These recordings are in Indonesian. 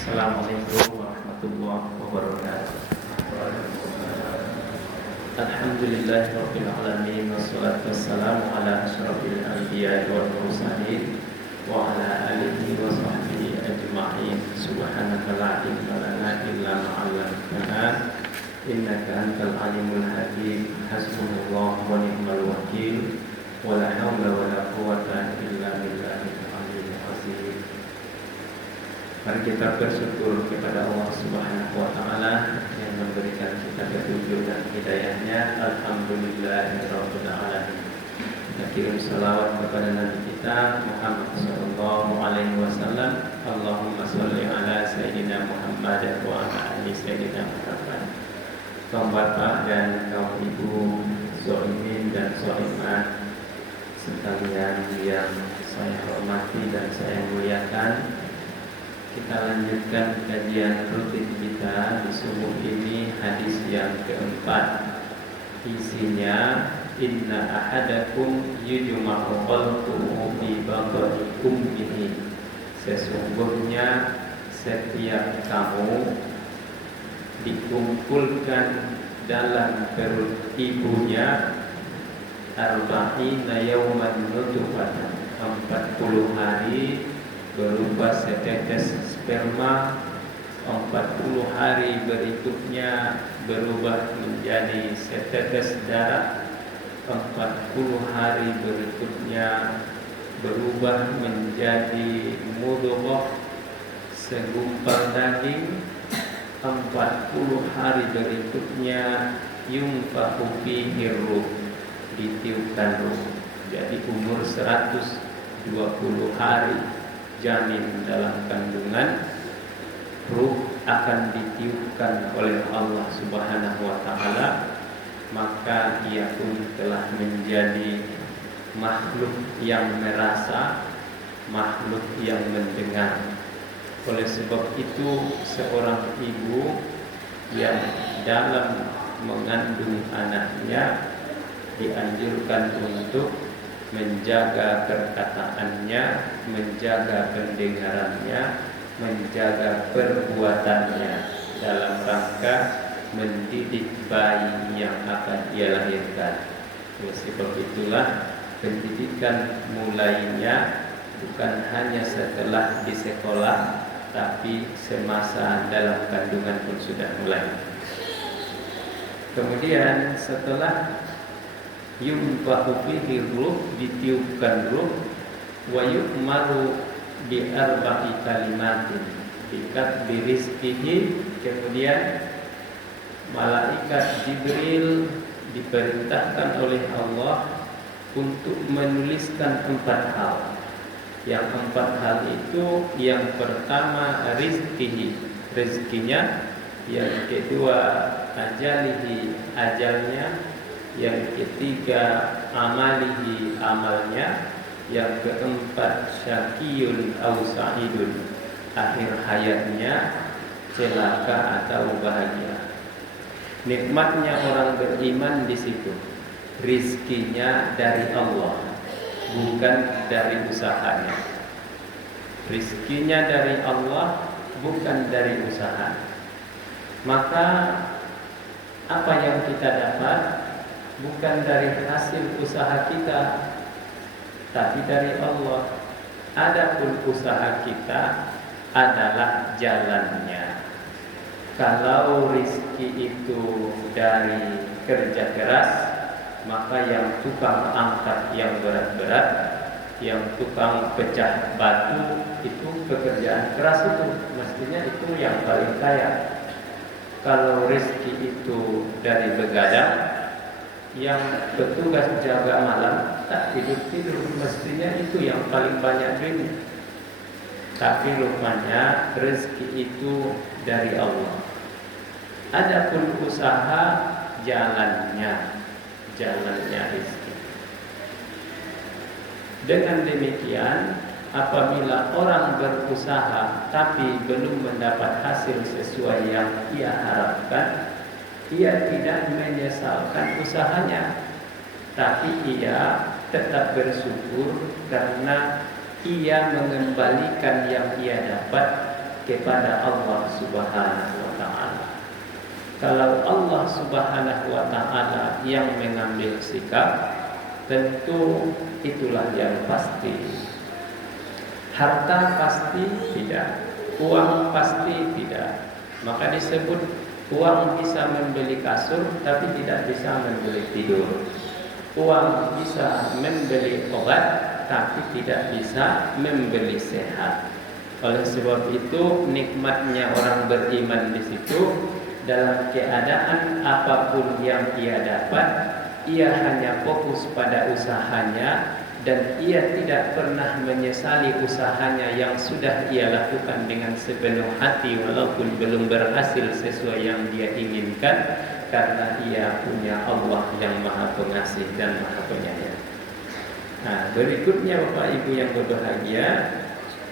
Assalamualaikum warahmatullahi wabarakatuh. Alhamdulillahirabbil alamin wassalatu wassalamu ala asyrofil anbiya'i wal mursalin wa ala alihi wa sahbihi ajma'in. Subhanaka la ilma lana illa ma 'allamtana innaka antal alimul hakim. Hasbunallahu wa ni'mal wakil. Wa la haula wa la quwwata illa billahil aliyyil azim. Mari kita bersyukur kepada Allah Subhanahu wa taala yang memberikan kita petunjuk dan hidayahnya. Alhamdulillahirabbil alamin. Kita kirim salawat kepada Nabi kita Muhammad sallallahu alaihi wasallam. Allahumma shalli ala sayyidina Muhammad wa ala ali sayyidina Muhammad. Kaum bapak dan kaum ibu, sholimin dan sholimat sekalian yang saya hormati dan saya muliakan, kita lanjutkan kajian rutin kita di subuh ini, hadis yang keempat. Isinya, inna ahadakum yujma'u qalbuhu fi batni ummihi. Sesungguhnya setiap kamu dikumpulkan dalam perut ibunya arba'ina yawman nutfatan, 40 hari berupa setetes sperma, 40 hari berikutnya berubah menjadi setetes darah, 40 hari berikutnya berubah menjadi mudghah, segumpal daging, 40 hari berikutnya yunfakhu fihi ruh, ditiupkan ruh. Jadi umur 120 hari janin dalam kandungan, ruh akan ditiupkan oleh Allah Subhanahu wa taala, maka ia pun telah menjadi makhluk yang merasa, makhluk yang mendengar. Oleh sebab itu, seorang ibu yang dalam mengandung anaknya dianjurkan untuk menjaga perkataannya, menjaga pendengarannya, menjaga perbuatannya dalam rangka mendidik bayi yang akan ia lahirkan. Oleh sebab itulah pendidikan mulainya bukan hanya setelah di sekolah, tapi semasa dalam kandungan pun sudah mulai. Kemudian setelah yunfakhu fihi ruh, ditiupkan ruh, wa yu'maru bi arba'i kalimatin bikatbi rizqihi. Kemudian malaikat Jibril diperintahkan oleh Allah untuk menuliskan 4 hal. Yang 4 hal itu, yang pertama rizqihi, rezekinya, yang kedua ajalihi, ajalnya, yang ketiga amalihi, amalnya, yang keempat syakiyun aw sa'idun, akhir hayatnya celaka atau bahagia. Nikmatnya orang beriman di situ, rizkinya dari Allah, bukan dari usahanya. Rizkinya dari Allah, bukan dari usaha. Maka apa yang kita dapat bukan dari hasil usaha kita, tapi dari Allah. Adapun usaha kita adalah jalannya. Kalau rizki itu dari kerja keras, maka yang tukang angkat yang berat-berat, yang tukang pecah batu, itu pekerjaan keras, itu mestinya itu yang paling kaya. Kalau rezeki itu dari begadang, yang petugas jaga malam tak tidur-tidur, mestinya itu yang paling banyak duit. Tapi rupanya rezeki itu dari Allah. Adapun usaha, jalannya rezeki. Dengan demikian, apabila orang berusaha tapi belum mendapat hasil sesuai yang ia harapkan, ia tidak menyesalkan usahanya, tapi ia tetap bersyukur karena ia mengembalikan yang ia dapat kepada Allah Subhanahu wa taala. Kalau Allah Subhanahu wa taala yang mengambil sikap, tentu itulah yang pasti. Harta pasti tidak, uang pasti tidak. Maka disebut uang bisa membeli kasur tapi tidak bisa membeli tidur. Uang bisa membeli obat tapi tidak bisa membeli sehat. Oleh sebab itu nikmatnya orang beriman di situ, dalam keadaan apapun yang ia dapat, ia hanya fokus pada usahanya dan ia tidak pernah menyesali usahanya yang sudah ia lakukan dengan sepenuh hati walaupun belum berhasil sesuai yang dia inginkan, karena ia punya Allah yang Maha Pengasih dan Maha Penyayang. Nah, berikutnya Bapak Ibu yang berbahagia,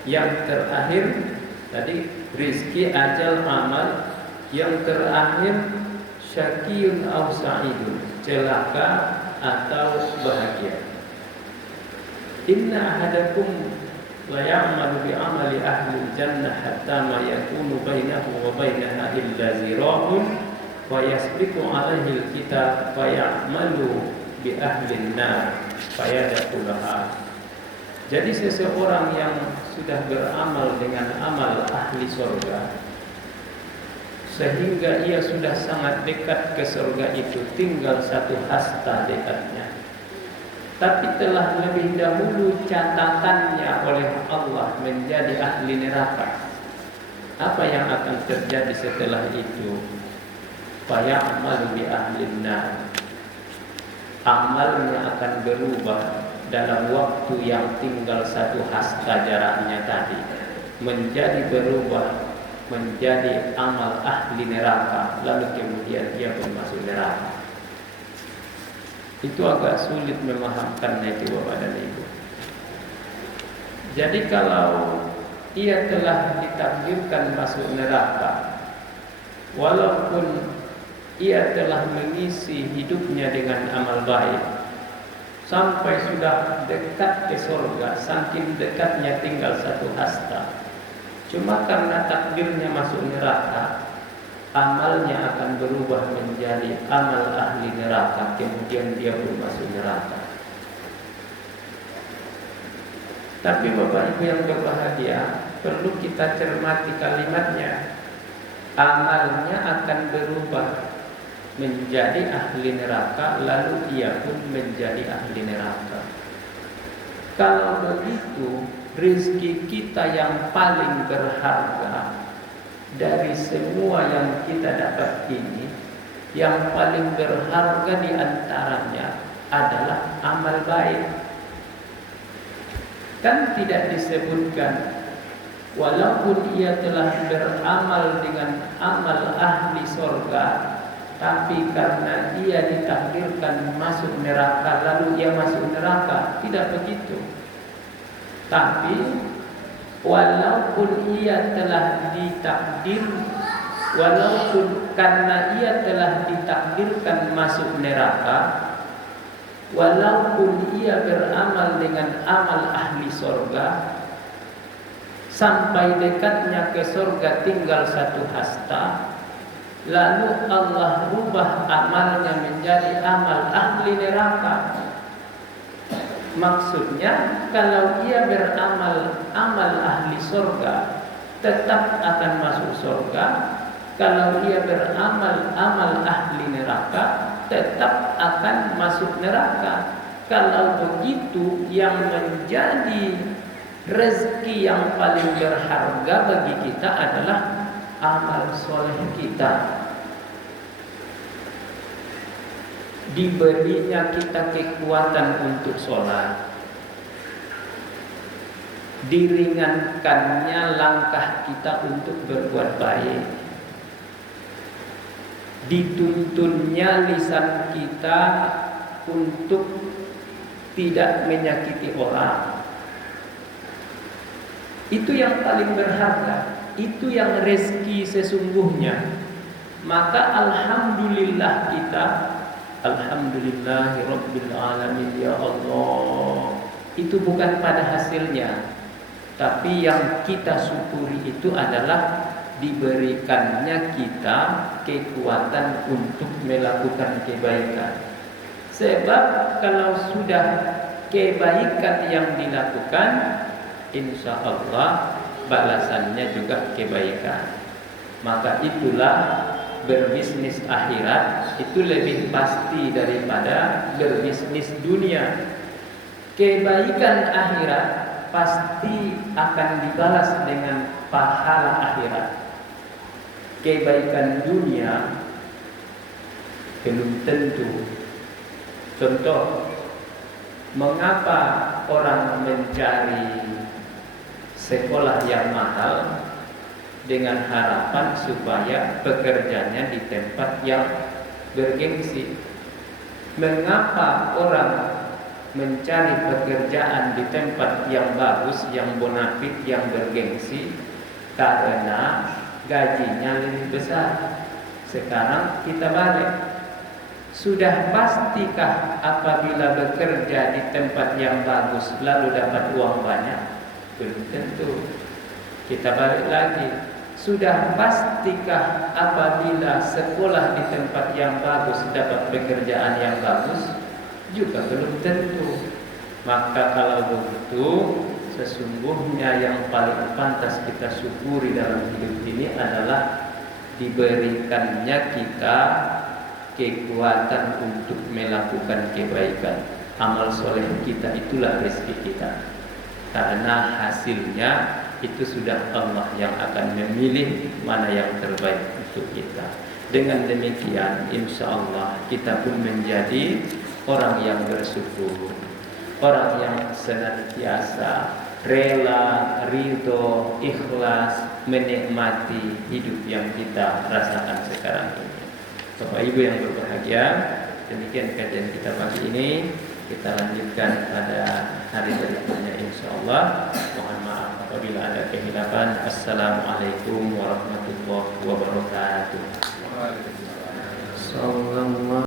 yang terakhir tadi rizki, ajal, amal. Yang terakhir syakiyun aw sa'idun, celaka atau bahagia. Inna ahadakum la ya'malu bi amali ahli jannah hatta ma yakunu bainahu wa bainaha illa zira'un wa yasbiqu alaihi alkitab fa ya'malu bi ahli an-nar fa yadkhulaha. Jadi seseorang yang sudah beramal dengan amal ahli surga sehingga ia sudah sangat dekat ke surga itu, tinggal satu hasta dekatnya, tapi telah lebih dahulu catatannya oleh Allah menjadi ahli neraka. Apa yang akan terjadi setelah itu? Faya'malu bi ahlin nar. Amalnya akan berubah dalam waktu yang tinggal satu hasta jaraknya tadi, menjadi berubah menjadi amal ahli neraka, lalu kemudian dia pun masuk neraka. Itu agak sulit memahamkannya itu Bapak dan Ibu. Jadi kalau ia telah ditakdirkan masuk neraka, walaupun ia telah mengisi hidupnya dengan amal baik, sampai sudah dekat ke surga, saking dekatnya tinggal satu hasta, cuma karena takdirnya masuk neraka, amalnya akan berubah menjadi amal ahli neraka, kemudian dia pun masuk neraka. Tapi Bapak Ibu yang berbahagia, perlu kita cermati kalimatnya. Amalnya akan berubah menjadi ahli neraka, lalu ia pun menjadi ahli neraka. Kalau begitu, rezeki kita yang paling berharga dari semua yang kita dapat ini, yang paling berharga di antaranya adalah amal baik. Kan tidak disebutkan walaupun ia telah beramal dengan amal ahli surga, tapi karena ia ditakdirkan masuk neraka, lalu ia masuk neraka. Tidak begitu. Tapi walaupun ia telah ditakdir, walaupun karena ia telah ditakdirkan masuk neraka, walaupun ia beramal dengan amal ahli surga, sampai dekatnya ke surga tinggal satu hasta, lalu Allah rubah amalnya menjadi amal ahli neraka. Maksudnya kalau ia beramal amal ahli surga, tetap akan masuk surga. Kalau ia beramal amal ahli neraka, tetap akan masuk neraka. Kalau begitu, yang menjadi rezeki yang paling berharga bagi kita adalah amal soleh kita. Diberinya kita kekuatan untuk sholat, diringankannya langkah kita untuk berbuat baik, dituntunnya lisan kita untuk tidak menyakiti orang. Itu yang paling berharga, itu yang rezeki sesungguhnya. Maka alhamdulillah kita, alhamdulillahirabbil alamin, ya Allah. Itu bukan pada hasilnya, Tapi yang kita syukuri itu adalah diberikannya kita kekuatan untuk melakukan kebaikan. Sebab kalau sudah kebaikan yang dilakukan, insya Allah balasannya juga kebaikan. Maka itulah berbisnis akhirat itu lebih pasti daripada berbisnis dunia. Kebaikan akhirat pasti akan dibalas dengan pahala akhirat. Kebaikan dunia belum tentu. Contoh, mengapa orang mencari sekolah yang mahal dengan harapan supaya pekerjaannya di tempat yang bergengsi? Mengapa orang mencari pekerjaan di tempat yang bagus, yang bonafit, yang bergengsi? Karena gajinya lebih besar. Sekarang kita balik. Sudah pastikah apabila bekerja di tempat yang bagus lalu dapat uang banyak? Belum tentu. Kita balik lagi. Sudah pastikah apabila sekolah di tempat yang bagus dapat pekerjaan yang bagus? Juga belum tentu. Maka kalau begitu, sesungguhnya yang paling pantas kita syukuri dalam hidup ini adalah diberikannya kita kekuatan untuk melakukan kebaikan. Amal soleh kita itulah rezeki kita. Karena hasilnya itu sudah Allah yang akan memilih mana yang terbaik untuk kita. Dengan demikian, insya Allah kita pun menjadi orang yang bersyukur, orang yang senantiasa rela, ridho, ikhlas menikmati hidup yang kita rasakan sekarang ini. Bapak Ibu yang berbahagia, demikian kajian kita pagi ini. Kita lanjutkan pada hari berikutnya insya Allah. Mohon maaf apabila ada kehilapan. Assalamualaikum warahmatullahi wabarakatuh.